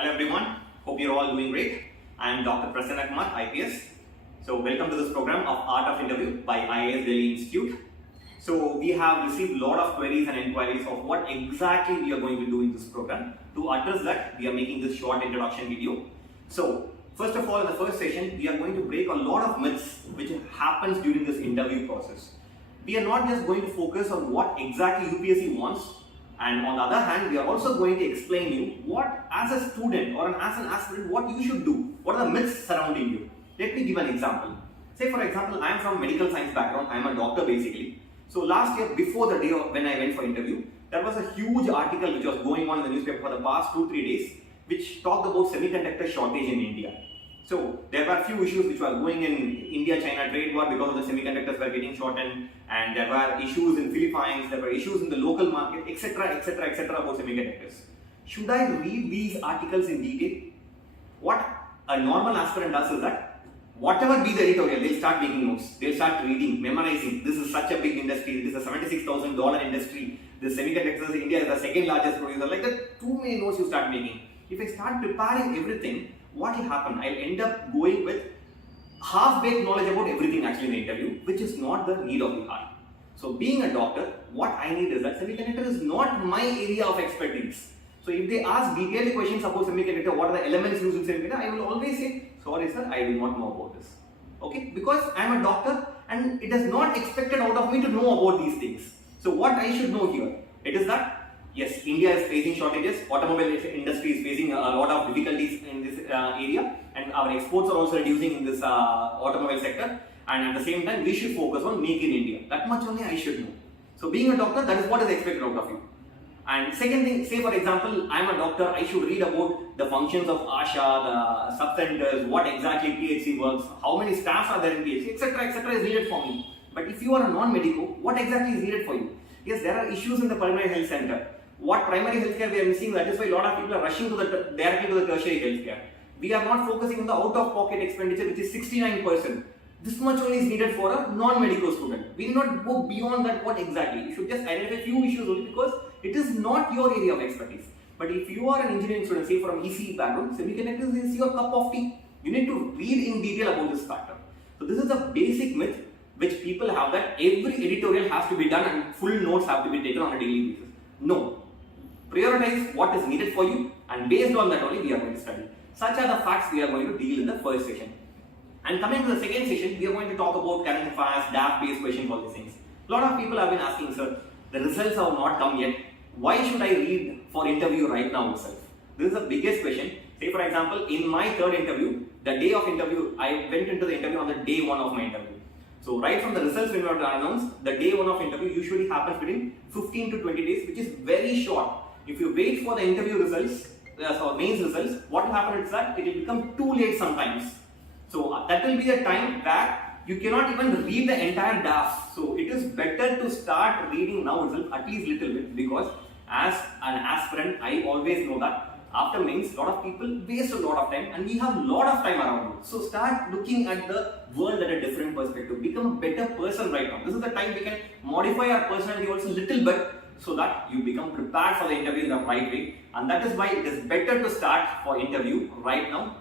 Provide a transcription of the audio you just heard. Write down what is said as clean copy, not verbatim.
Hello everyone, hope you're all doing great. I am Dr. Prasanna Kumar, IPS. So welcome to this program of Art of Interview by IIS Delhi Institute. So we have received a lot of queries and inquiries of what exactly we are going to do in this program. To address that, we are making this short introduction video. So first of all, in the first session, we are going to break a lot of myths which happens during this interview process. We are not just going to focus on what exactly UPSC wants, and on the other hand, we are also going to explain you what, as a student or as an aspirant, what you should do. What are the myths surrounding you? Let me give an example. Say for example, I am from medical science background. I am a doctor basically. So last year, before the day when I went for interview, there was a huge article which was going on in the newspaper for the past 2-3 days, which talked about semiconductor shortage in India. So there were a few issues which were going in India-China trade war because of the semiconductors were getting shortened, and there were issues in Philippines, there were issues in the local market, etc., etc., etc. about semiconductors. Should I read these articles in detail? What a normal aspirant does is that whatever be the editorial, they'll start making notes, they'll start reading, memorizing. This is such a big industry, this is a $76,000 industry, the semiconductors, India is the second largest producer. Like that, too many notes you start making. If I start preparing everything, what will happen? I'll end up going with half-baked knowledge about everything actually in the interview, which is not the need of the hour. So being a doctor, what I need is that semiconductor is not my area of expertise. So if they ask detailed questions about semiconductor, what are the elements used in semiconductor, I will always say, sorry sir, I do not know about this. Okay, because I am a doctor and it is not expected out of me to know about these things. So what I should know here, it is that yes, India is facing shortages, automobile industry is facing a lot of difficulties in this area, and our exports are also reducing in this automobile sector, and at the same time we should focus on Make in India. That much only I should know. So being a doctor, that is what is expected out of you. And second thing, say for example, I am a doctor, I should read about the functions of ASHA, the sub-centers, what exactly PHC works, how many staffs are there in PHC, etc. is needed for me. But if you are a non-medico, what exactly is needed for you? Yes, there are issues in the primary health center. What primary healthcare we are missing, that is why a lot of people are rushing to directly to the tertiary healthcare. We are not focusing on the out-of-pocket expenditure, which is 69%. This much only is needed for a non-medical student. We will not go beyond that. What exactly? You should just identify few issues only because it is not your area of expertise. But if you are an engineering student, say from ECE background, semiconductors is your cup of tea. You need to read in detail about this factor. So this is a basic myth which people have, that every editorial has to be done and full notes have to be taken on a daily basis. No. Prioritize what is needed for you, and based on that only we are going to study. Such are the facts we are going to deal in the first session. And coming to the second session, we are going to talk about current affairs, DAF-based questions, all these things. A lot of people have been asking, sir, the results have not come yet. Why should I read for interview right now itself? This is the biggest question. Say for example, in my third interview, the day of interview, I went into the interview on the day one of my interview. So right from the results when we are announced, the day one of interview usually happens between 15 to 20 days, which is very short. If you wait for the interview results, or mains results, what will happen is that it will become too late sometimes. So that will be the time where you cannot even read the entire DAF. So it is better to start reading now itself, at least little bit, because as an aspirant, I always know that after mains, a lot of people waste a lot of time, and we have a lot of time around you. So start looking at the world at a different perspective. Become a better person right now. This is the time we can modify our personality also a little bit, so that you become prepared for the interview in the right way. And that is why it is better to start for interview right now